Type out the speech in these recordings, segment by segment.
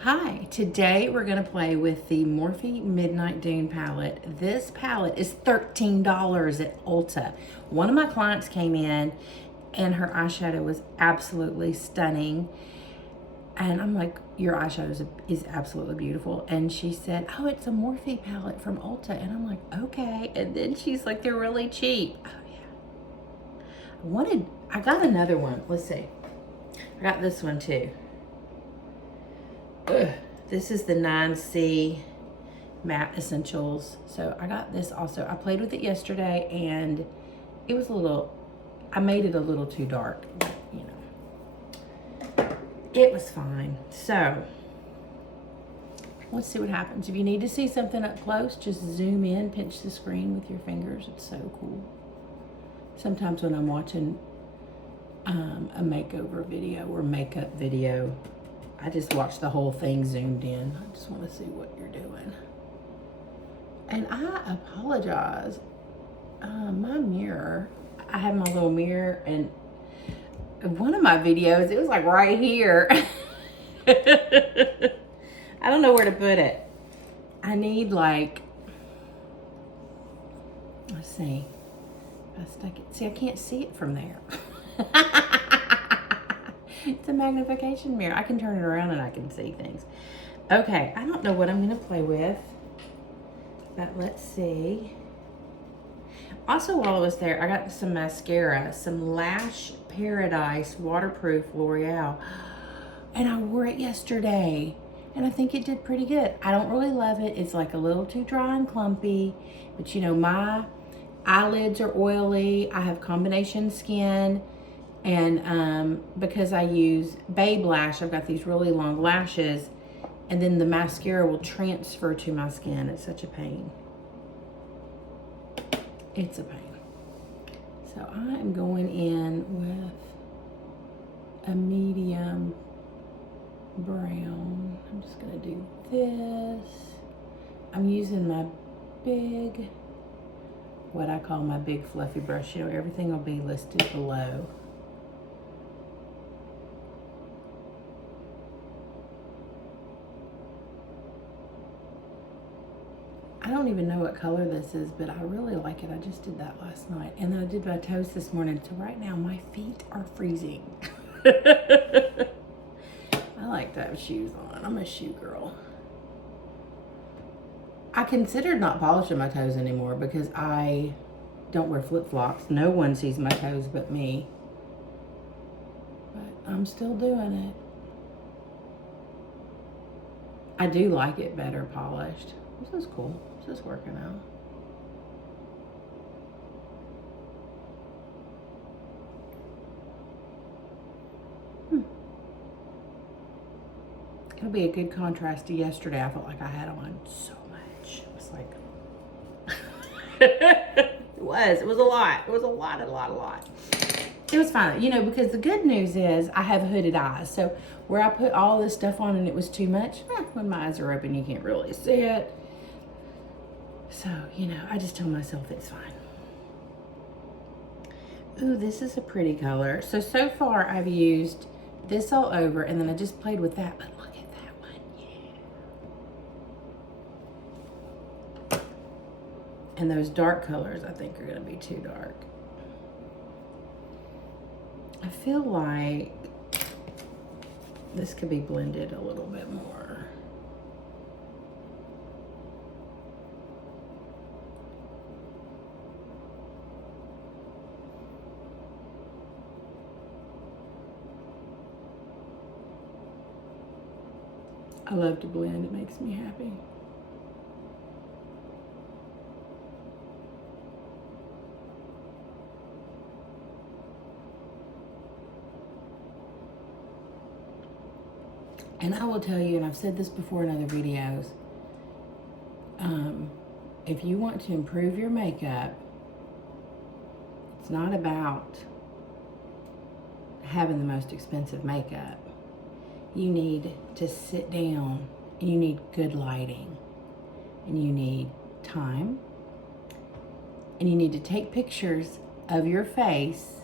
Hi, today we're going to play with the Morphe Midnight Dune palette. This palette is $13 at Ulta. One of my clients came in and her eyeshadow was absolutely stunning. And I'm like, your eyeshadow is absolutely beautiful. And she said, oh, it's a Morphe palette from Ulta. And I'm like, okay. And then she's like, they're really cheap. Oh yeah. I got another one. Let's see. I got this one too. Ugh. This is the 9C Matte Essentials. So I got this also. I played with it yesterday and it was I made it a little too dark, but you know, it was fine. So let's see what happens. If you need to see something up close, just zoom in, pinch the screen with your fingers. It's so cool. Sometimes when I'm watching a makeover video or makeup video, I just watch the whole thing zoomed in. I just want to see what you're doing. And I apologize. My mirror, I have my little mirror, and one of my videos, it was like right here. I don't know where to put it. I need like, let's see. I stuck it. See, I can't see it from there. It's a magnification mirror. I can turn it around and I can see things. Okay, I don't know what I'm gonna play with, but let's see. Also, while I was there, I got some mascara, some Lash Paradise Waterproof L'Oreal, and I wore it yesterday, and I think it did pretty good. I don't really love it. It's like a little too dry and clumpy, but you know, my eyelids are oily. I have combination skin. And because I use Babe Lash, I've got these really long lashes, and then the mascara will transfer to my skin. It's such a pain. It's a pain. So I am going in with a medium brown. I'm just gonna do this. I'm using my big, what I call my big fluffy brush. You know, everything will be listed below. I don't even know what color this is, but I really like it. I just did that last night. And then I did my toes this morning. So right now my feet are freezing. I like to have shoes on. I'm a shoe girl. I considered not polishing my toes anymore because I don't wear flip-flops. No one sees my toes but me. But I'm still doing it. I do like it better polished. This is cool. This is working out. It'll be a good contrast to yesterday. I felt like I had on so much. It was like, it was a lot. It was a lot. It was fine, you know, because the good news is I have hooded eyes. So where I put all this stuff on and it was too much, when my eyes are open, you can't really see it. So, you know, I just tell myself it's fine. Ooh, this is a pretty color. So far I've used this all over, and then I just played with that, but look at that one, yeah. And those dark colors I think are gonna be too dark. I feel like this could be blended a little bit more. I love to blend, it makes me happy. And I will tell you, and I've said this before in other videos, if you want to improve your makeup, it's not about having the most expensive makeup. You need to sit down, and you need good lighting, and you need time, and you need to take pictures of your face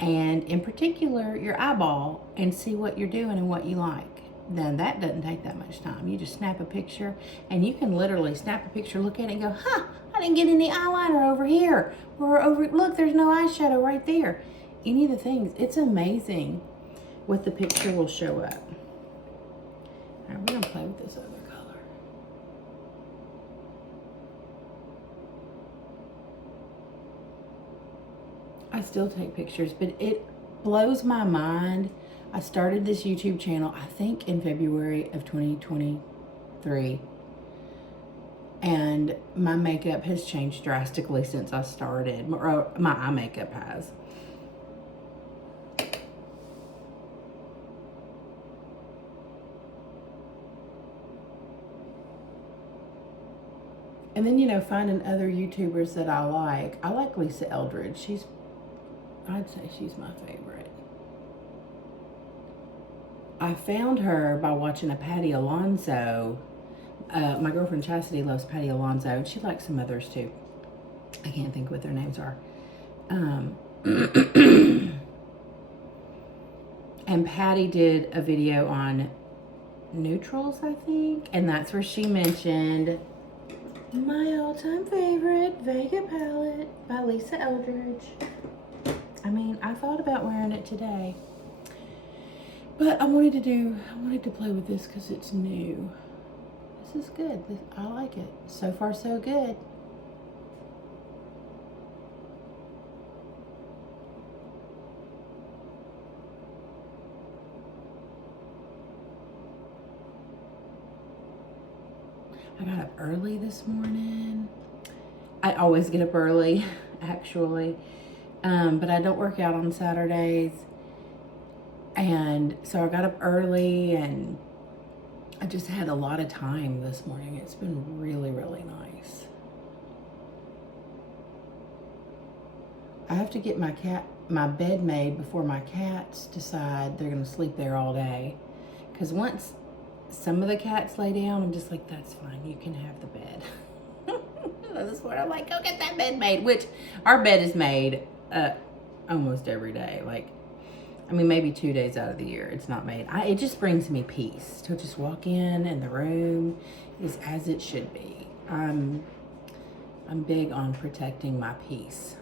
and in particular your eyeball and see what you're doing and what you like. then that doesn't take that much time. You just snap a picture, and you can literally snap a picture, look at it, and go, huh, I didn't get any eyeliner over here. Or look, there's no eyeshadow right there. Any of the things. It's amazing what the picture will show up. All right, we're going to play with this other color. I still take pictures, but it blows my mind. I started this YouTube channel, I think, in February of 2023. And my makeup has changed drastically since I started. Or my eye makeup has. And then, you know, finding other YouTubers that I like. I like Lisa Eldridge. I'd say she's my favorite. I found her by watching a Patty Alonso. My girlfriend Chastity loves Patty Alonso, and she likes some others too. I can't think what their names are. And Patty did a video on neutrals, I think, and that's where she mentioned my all-time favorite Vega palette by Lisa Eldridge. I mean, I thought about wearing it today, but I wanted to play with this because it's new. This is good. I like it. So far, so good. I got up early this morning. I always get up early, actually. But I don't work out on Saturdays. And so I got up early, and I just had a lot of time this morning. It's been really, really nice. I have to get my bed made before my cats decide they're going to sleep there all day. Because once some of the cats lay down, I'm just like, that's fine. You can have the bed. This morning, I'm like, go get that bed made. Which, our bed is made almost every day. Like, I mean, maybe 2 days out of the year it's not made. It just brings me peace to just walk in and the room is as it should be. I'm big on protecting my peace.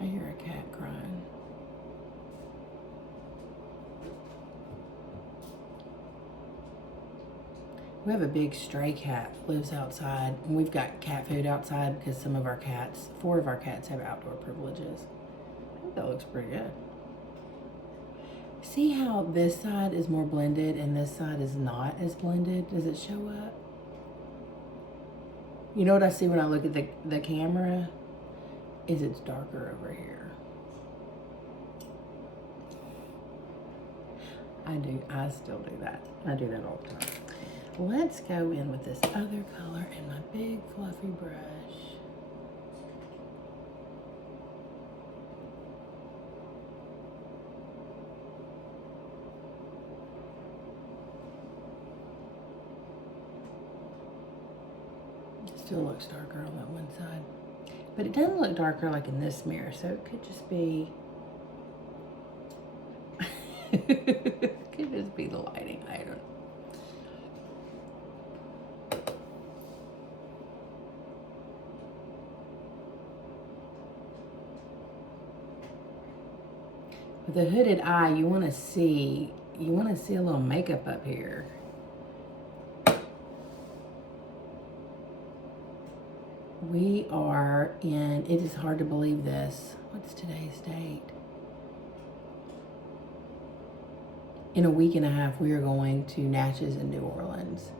I hear a cat crying. We have a big stray cat that lives outside, and we've got cat food outside because some of our cats, 4 of our cats, have outdoor privileges. I think that looks pretty good. See how this side is more blended and this side is not as blended? Does it show up? You know what I see when I look at the camera? Is it's darker over here. I still do that. I do that all the time. Let's go in with this other color and my big fluffy brush. It still looks darker on that one side. But it doesn't look darker like in this mirror, so it could just be... it could just be the lighting, I don't know. With a hooded eye, you want to see a little makeup up here. We are in, it is hard to believe this. What's today's date? In a week and a half, we are going to Natchez in New Orleans.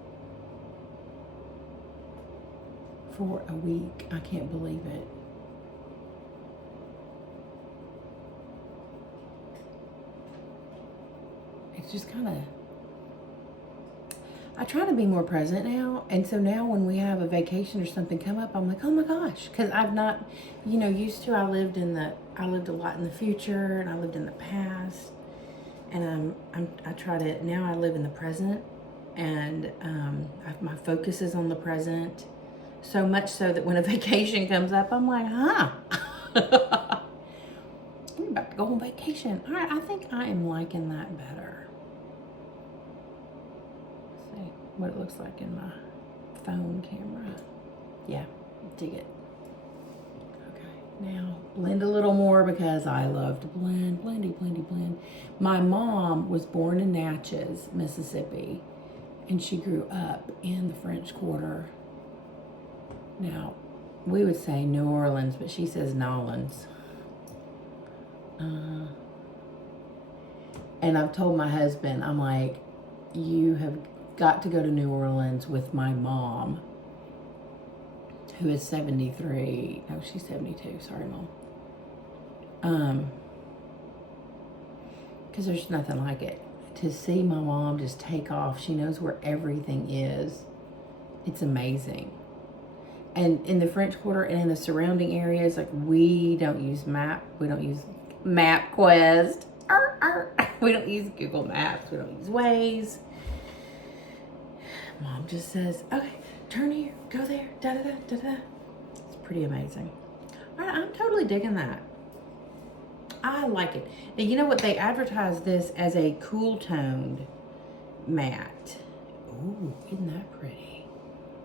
For a week. I can't believe it. It's just kind of, I try to be more present now. And so now when we have a vacation or something come up, I'm like, oh my gosh. Because I've not, you know, used to, I lived a lot in the future and I lived in the past. And I try to, now I live in the present. And my focus is on the present. So much so that when a vacation comes up, I'm like, huh? We're about to go on vacation. All right, I think I am liking that better. Let's see what it looks like in my phone camera. Yeah, dig it. Okay, now blend a little more because I love to blend, blendy, blendy, blend. My mom was born in Natchez, Mississippi, and she grew up in the French Quarter. Now, we would say New Orleans, but she says Nolans. And I've told my husband, I'm like, you have got to go to New Orleans with my mom, who is 73. No, she's 72. Sorry, Mom. Because there's nothing like it. To see my mom just take off, she knows where everything is. It's amazing. And in the French Quarter and in the surrounding areas, like, we don't use we don't use MapQuest. We don't use Google Maps. We don't use Waze. Mom just says, okay, turn here, go there, da-da-da, da-da. It's pretty amazing. All right, I'm totally digging that. I like it. Now, you know what? They advertise this as a cool toned matte. Ooh, isn't that pretty?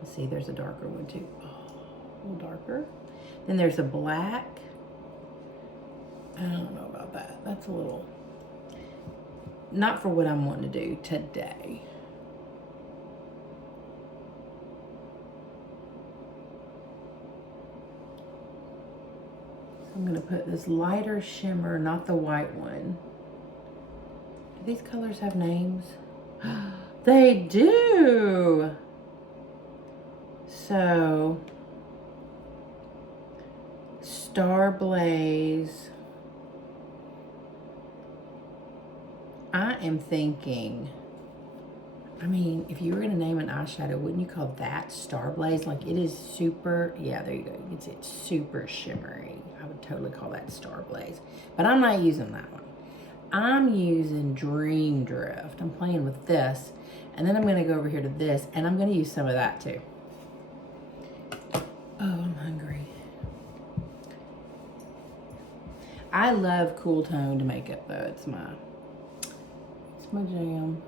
Let's see, there's a darker one too. Oh, a little darker. Then there's a black. I don't know about that. That's a little, not for what I'm wanting to do today. I'm going to put this lighter shimmer, not the white one. Do these colors have names? They do! So, Star Blaze. I am thinking, I mean, if you were going to name an eyeshadow, wouldn't you call that Star Blaze? Like, it is super, yeah, there you go. You can see it's super shimmery. I would totally call that Star Blaze. But I'm not using that one. I'm using Dream Drift. I'm playing with this. And then I'm going to go over here to this, and I'm going to use some of that too. Oh, I'm hungry. I love cool toned makeup though. It's my jam.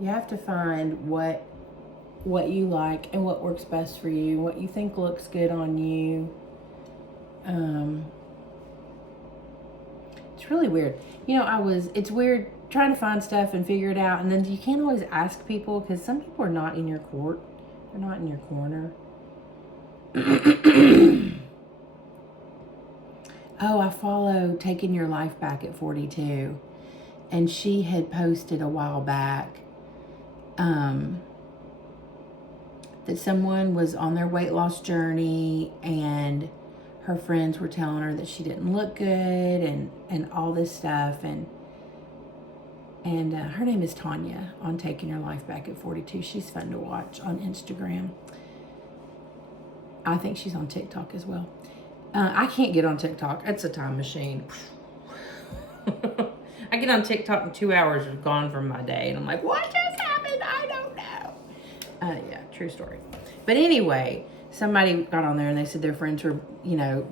You have to find what you like and what works best for you, what you think looks good on you. It's really weird. You know, it's weird trying to find stuff and figure it out, and then you can't always ask people because some people are not in your court. They're not in your corner. Oh, I follow Taking Your Life Back at 42, and she had posted a while back that someone was on their weight loss journey and her friends were telling her that she didn't look good and all this stuff, and her name is Tanya on Taking Your Life Back at 42. She's fun to watch on Instagram. I think she's on TikTok as well. I can't get on TikTok. It's a time machine. I get on TikTok and 2 hours are gone from my day, and I'm like, what just happened? I don't know. Yeah, true story. But anyway, somebody got on there and they said their friends were, you know,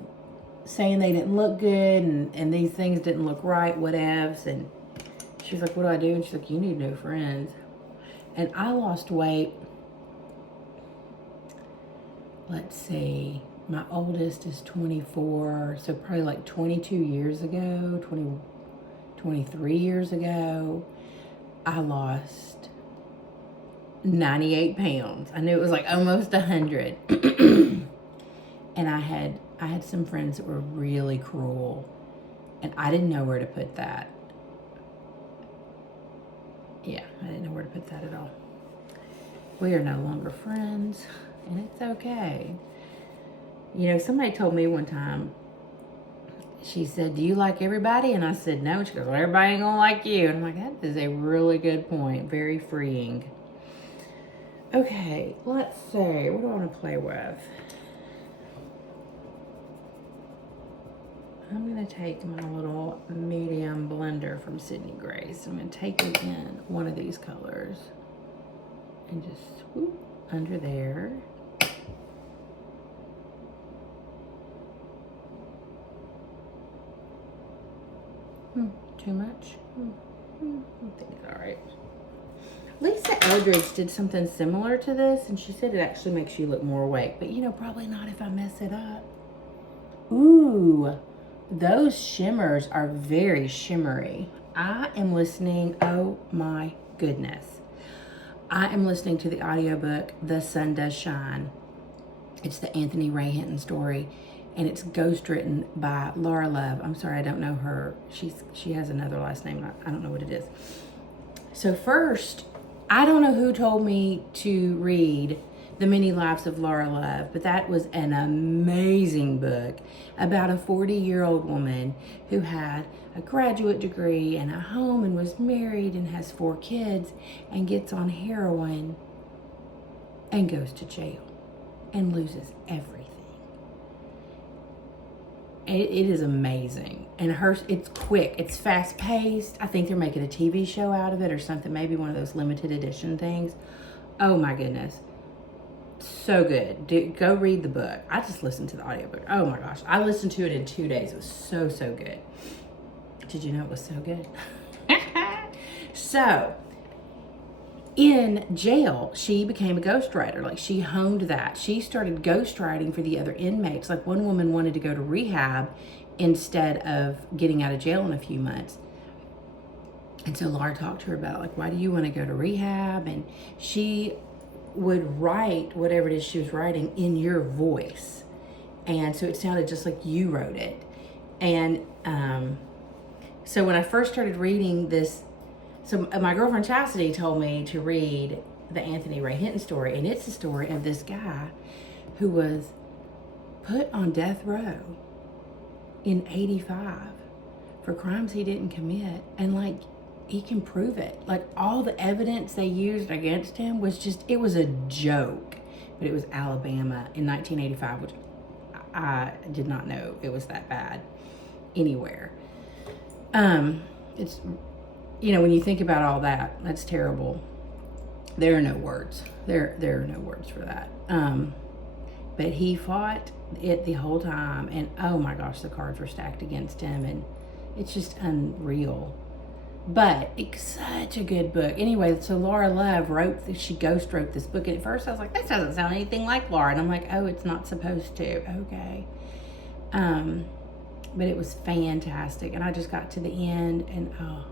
saying they didn't look good and these things didn't look right, whatevs. And she's like, what do I do? And she's like, you need new friends. And I lost weight. Let's see. My oldest is 24, so probably like 22 years ago, 23 years ago, I lost 98 pounds. I knew it was like almost 100. And I had some friends that were really cruel, and I didn't know where to put that. Yeah, I didn't know where to put that at all. We are no longer friends, and it's okay. You know, somebody told me one time, she said, do you like everybody? And I said, no. And she goes, well, everybody ain't gonna like you. And I'm like, that is a really good point. Very freeing. Okay, let's see. What do I want to play with? I'm going to take my little medium blender from Sydney Grace. I'm going to take it in one of these colors. and just swoop under there. Too much? I think it's all right. Lisa Eldridge did something similar to this, and she said it actually makes you look more awake. But, you know, probably not if I mess it up. Ooh, those shimmers are very shimmery. I am listening, oh my goodness. I am listening to the audiobook, The Sun Does Shine. It's the Anthony Ray Hinton story, and it's ghostwritten by Laura Love. I'm sorry, I don't know her. She has another last name. I don't know what it is. So first, I don't know who told me to read The Many Lives of Laura Love, but that was an amazing book about a 40-year-old woman who had a graduate degree and a home and was married and has 4 kids and gets on heroin and goes to jail and loses everything. It is amazing. And it's quick. It's fast paced. I think they're making a TV show out of it or something. Maybe one of those limited edition things. Oh my goodness. So good. Go read the book. I just listened to the audiobook. Oh my gosh. I listened to it in 2 days. It was so, so good. Did you know it was so good? So, in jail, she became a ghostwriter. Like, she honed that. She started ghostwriting for the other inmates. Like, one woman wanted to go to rehab instead of getting out of jail in a few months. And so Laura talked to her about, like, why do you want to go to rehab? And she would write whatever it is she was writing in your voice. And so it sounded just like you wrote it. And so when I first started reading this, so my girlfriend Chastity told me to read the Anthony Ray Hinton story, and it's the story of this guy who was put on death row in 85 for crimes he didn't commit, and like, he can prove it. Like, all the evidence they used against him was just, it was a joke. But it was Alabama in 1985, which I did not know it was that bad anywhere. It's, you know, when you think about all that, that's terrible. There are no words. There are no words for that. But he fought it the whole time, and oh my gosh, the cards were stacked against him, and it's just unreal. But it's such a good book. Anyway, so Laura Love she ghost wrote this book, and at first I was like, this doesn't sound anything like Laura, and I'm like, oh, it's not supposed to. Okay. But it was fantastic, and I just got to the end, and oh.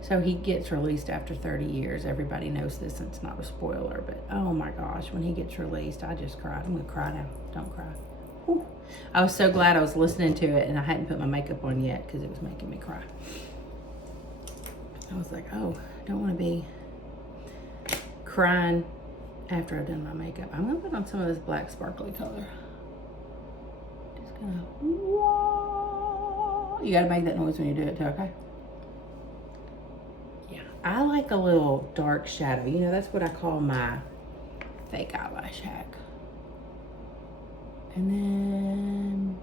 So he gets released after 30 years. Everybody knows this, and it's not a spoiler, but oh my gosh, when he gets released, I just cried. I'm gonna cry now. Don't cry. Whew. I was so glad I was listening to it, and I hadn't put my makeup on yet because it was making me cry. I was like, oh, I don't want to be crying after I've done my makeup. I'm gonna put on some of this black sparkly color. Just gonna, whoa. You gotta make that noise when you do it too, okay? I like a little dark shadow. You know, that's what I call my fake eyelash hack. And then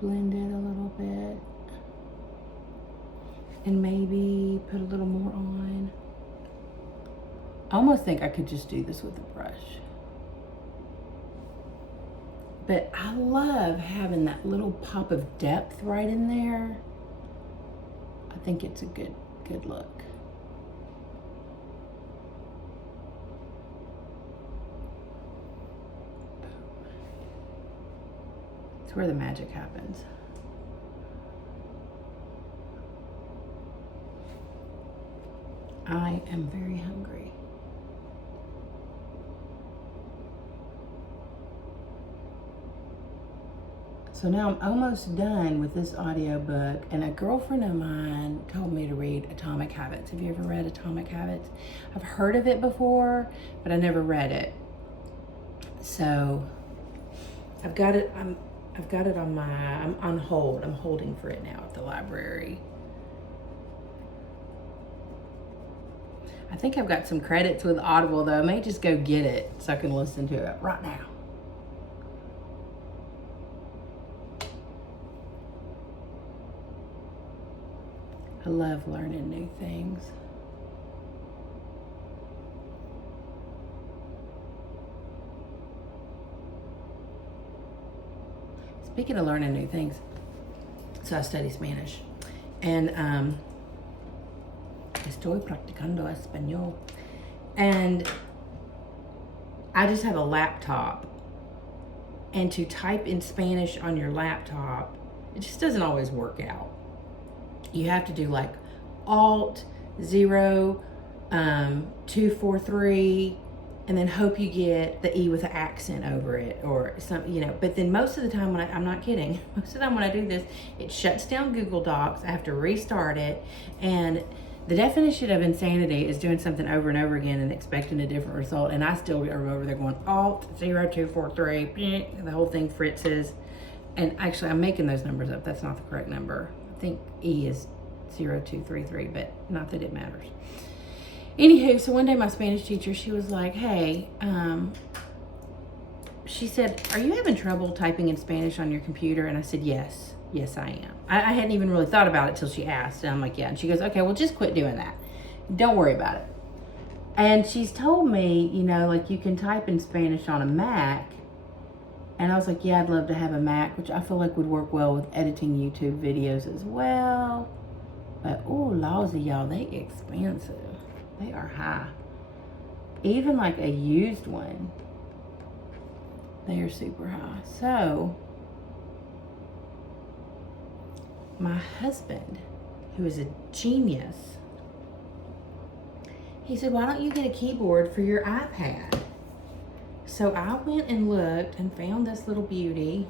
blend it a little bit. And maybe put a little more on. I almost think I could just do this with a brush. But I love having that little pop of depth right in there. I think it's a good look. It's where the magic happens. I am very hungry. So now I'm almost done with this audiobook, and a girlfriend of mine told me to read Atomic Habits. Have you ever read Atomic Habits? I've heard of it before, but I never read it. So I've got it on I'm on hold. I'm holding for it now at the library. I think I've got some credits with Audible though. I may just go get it so I can listen to it right now. I love learning new things. Speaking of learning new things, so I study Spanish, and estoy practicando español, and I just have a laptop, and to type in Spanish on your laptop, it just doesn't always work out. You have to do like Alt 0 243, and then hope you get the E with an accent over it or something, you know. But then most of the time when I'm not kidding, most of the time when I do this, it shuts down Google Docs. I have to restart it. And the definition of insanity is doing something over and over again and expecting a different result. And I still are over there going Alt 0243, the whole thing fritzes. And actually, I'm making those numbers up. That's not the correct number. I think E is 0233, but not that it matters. Anywho, so one day my Spanish teacher, she was like, hey, she said, are you having trouble typing in Spanish on your computer? And I said, yes, I am. I hadn't even really thought about it till she asked. And I'm like, yeah. And she goes, okay, well, just quit doing that. Don't worry about it. And she's told me, you know, like you can type in Spanish on a Mac. And I was like, yeah, I'd love to have a Mac, which I feel like would work well with editing YouTube videos as well. But, oh, lousy, y'all, they expensive. They are high. Even like a used one, they are super high. So, my husband, who is a genius, he said, why don't you get a keyboard for your iPad? So I went and looked and found this little beauty.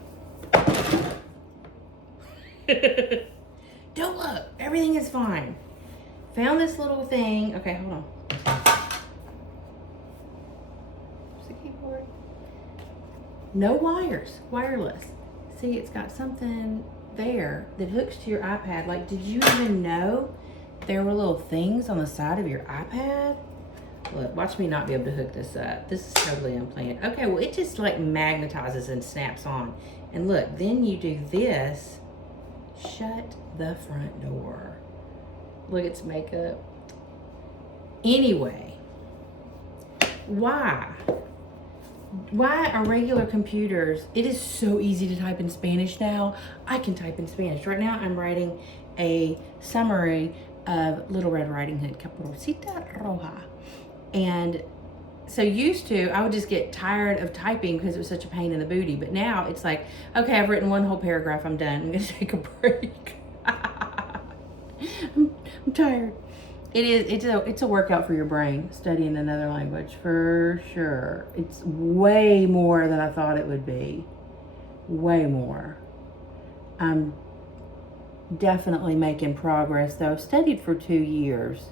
Don't look, everything is fine. Found this little thing. Okay, hold on. There's the keyboard. No wires, wireless. See, it's got something there that hooks to your iPad. Like, did you even know there were little things on the side of your iPad? Look, watch me not be able to hook this up. This is totally unplanned. Okay, well, it just like magnetizes and snaps on. And look, then you do this. Shut the front door. Look, it's makeup. Anyway, why are regular computers, it is so easy to type in Spanish now. I can type in Spanish. Right now, I'm writing a summary of Little Red Riding Hood, Caperucita Roja. And so used to, I would just get tired of typing because it was such a pain in the booty. But now it's like, okay, I've written one whole paragraph. I'm done. I'm going to take a break. I'm tired. It's a workout for your brain, studying another language, for sure. It's way more than I thought it would be. Way more. I'm definitely making progress, though. I've studied for 2 years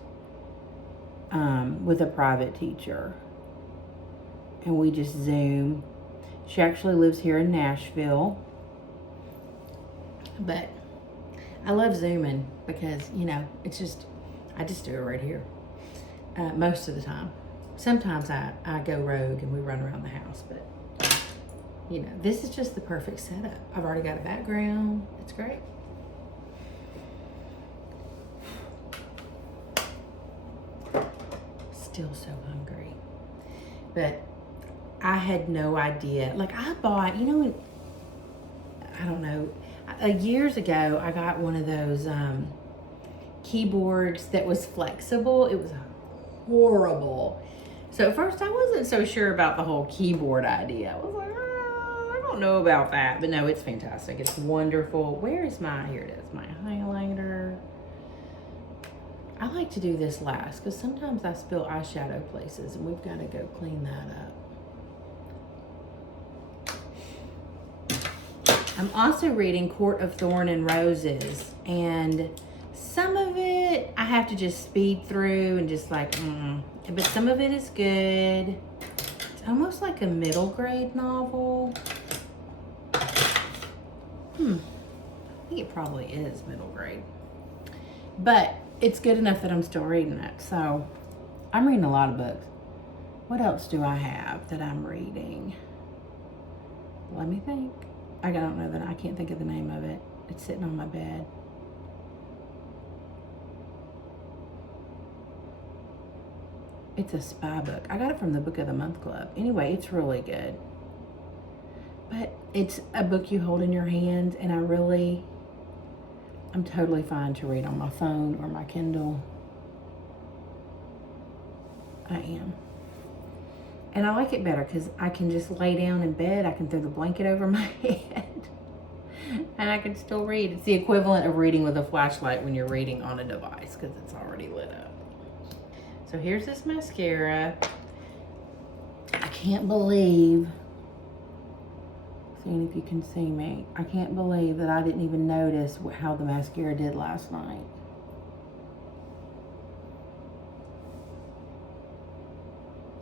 with a private teacher. And we just Zoom. She actually lives here in Nashville. But I love Zooming because, you know, it's just, I just do it right here. Most of the time. Sometimes I go rogue and we run around the house, but, you know, this is just the perfect setup. I've already got a background. It's great. Still so hungry. But I had no idea. Like, I bought, you know, I don't know, years ago, I got one of those keyboards that was flexible. It was horrible. So at first I wasn't so sure about the whole keyboard idea. I was like, I don't know about that. But no, it's fantastic. It's wonderful. Where is my, here it is, my highlighter. I like to do this last because sometimes I spill eyeshadow places and we've got to go clean that up. I'm also reading Court of Thorn and Roses, and some of it I have to just speed through and just like, but some of it is good. It's almost like a middle grade novel. I think it probably is middle grade, but it's good enough that I'm still reading it. So I'm reading a lot of books. What else do I have that I'm reading? Let me think. I don't know that. I can't think of the name of it. It's sitting on my bed. It's a spy book. I got it from the Book of the Month Club. Anyway, it's really good. But it's a book you hold in your hand, and I'm totally fine to read on my phone or my Kindle. I am. And I like it better because I can just lay down in bed. I can throw the blanket over my head and I can still read. It's the equivalent of reading with a flashlight when you're reading on a device because it's already lit up. So here's this mascara. I can't believe, seeing if you can see me, I can't believe that I didn't even notice how the mascara did last night.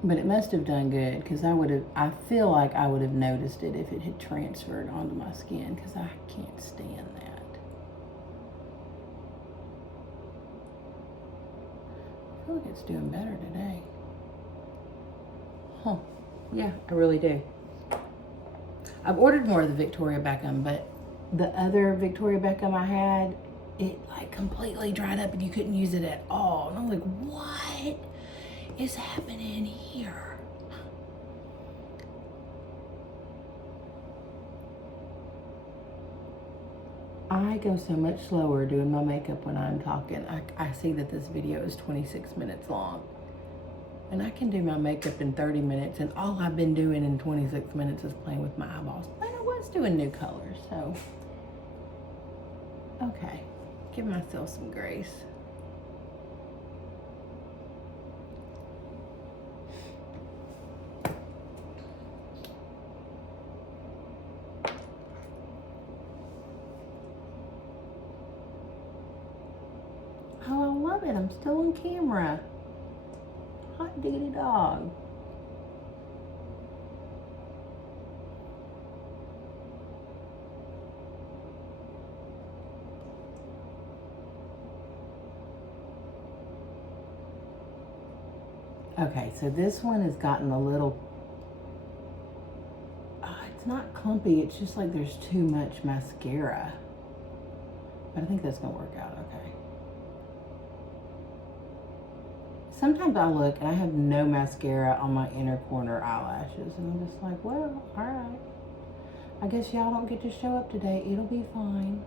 But it must have done good because I feel like I would have noticed it if it had transferred onto my skin because I can't stand that. I feel like it's doing better today. Huh. Yeah, I really do. I've ordered more of the Victoria Beckham, but the other Victoria Beckham I had, it like completely dried up and you couldn't use it at all. And I'm like, what is happening here? I go so much slower doing my makeup when I'm talking. I see that this video is 26 minutes long. And I can do my makeup in 30 minutes, and all I've been doing in 26 minutes is playing with my eyeballs. But I was doing new colors, so. Okay, give myself some grace. Oh, I love it. I'm still on camera. Hot diggity dog. Okay, so this one has gotten a little, it's not clumpy, it's just like there's too much mascara. But I think that's gonna work out okay. Sometimes I look and I have no mascara on my inner corner eyelashes, and I'm just like, well, all right. I guess y'all don't get to show up today. It'll be fine.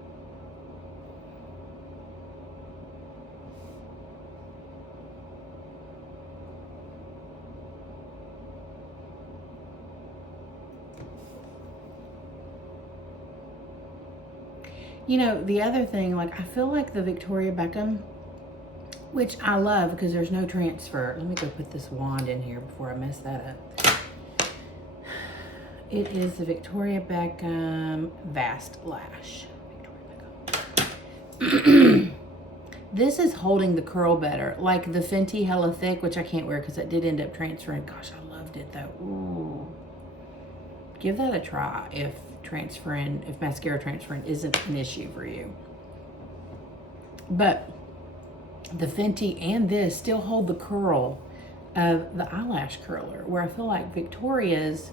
You know, the other thing, like, I feel like the Victoria Beckham, which I love because there's no transfer. Let me go put this wand in here before I mess that up. It is the Victoria Beckham Vast Lash. This is holding the curl better. Like the Fenty Hella Thick, which I can't wear because it did end up transferring. Gosh, I loved it though. Ooh. Give that a try if mascara transferring isn't an issue for you. But the Fenty and this still hold the curl of the eyelash curler, where I feel like Victoria's,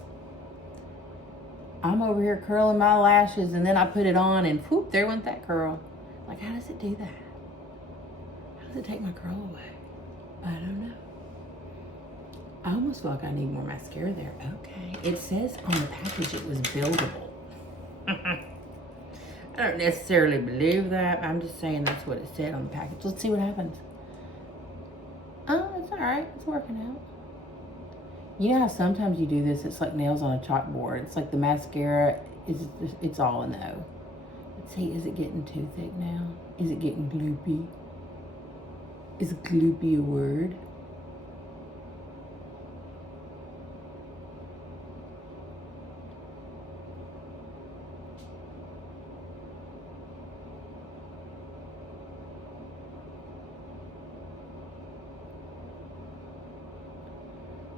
I'm over here curling my lashes and then I put it on and whoop, there went that curl. Like, how does it do that? How does it take my curl away? I don't know. I almost feel like I need more mascara there. Okay. It says on the package it was buildable. I don't necessarily believe that. I'm just saying that's what it said on the package. Let's see what happens. Oh, it's all right. It's working out. You know how sometimes you do this, it's like nails on a chalkboard. It's like the mascara is just, it's all a no. Let's see, is it getting too thick now? Is it getting gloopy? Is gloopy a word?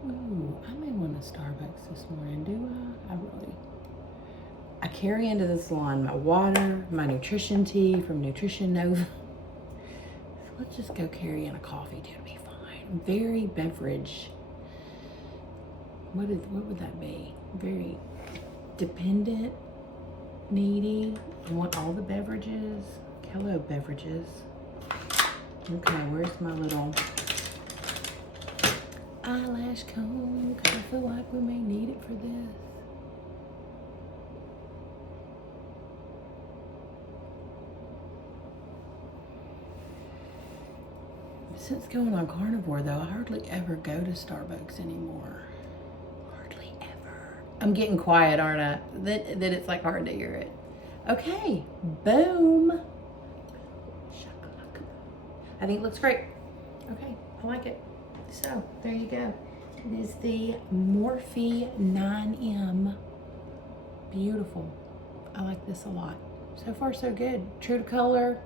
Ooh, I may want a Starbucks this morning, do I? I carry into the salon my water, my nutrition tea from Nutrition Nova. So let's just go carry in a coffee tea, it'll be fine. Very beverage. What would that be? Very dependent, needy. I want all the beverages. Hello, beverages. Okay, where's my little eyelash comb? Because I feel like we may need it for this. Since going on carnivore though, I hardly ever go to Starbucks anymore. Hardly ever. I'm getting quiet, aren't I? That it's like hard to hear it. Okay, boom. I think it looks great. Okay, I like it. So, there you go. It is the Morphe 9M. Beautiful. I like this a lot. So far, so good. True to color.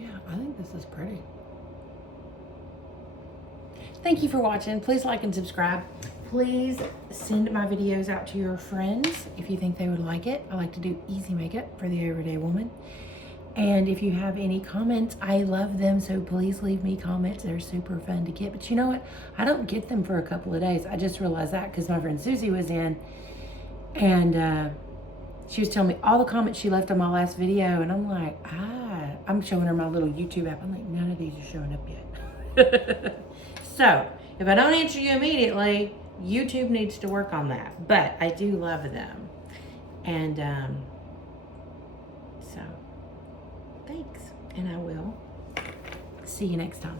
Yeah, I think this is pretty. Thank you for watching. Please like and subscribe. Please send my videos out to your friends if you think they would like it. I like to do easy makeup for the everyday woman. And if you have any comments, I love them, so please leave me comments. They're super fun to get. But you know what? I don't get them for a couple of days. I just realized that because my friend Susie was in, and she was telling me all the comments she left on my last video, and I'm like, I'm showing her my little YouTube app. I'm like, none of these are showing up yet. So, if I don't answer you immediately, YouTube needs to work on that. But I do love them. And so, thanks. And I will see you next time.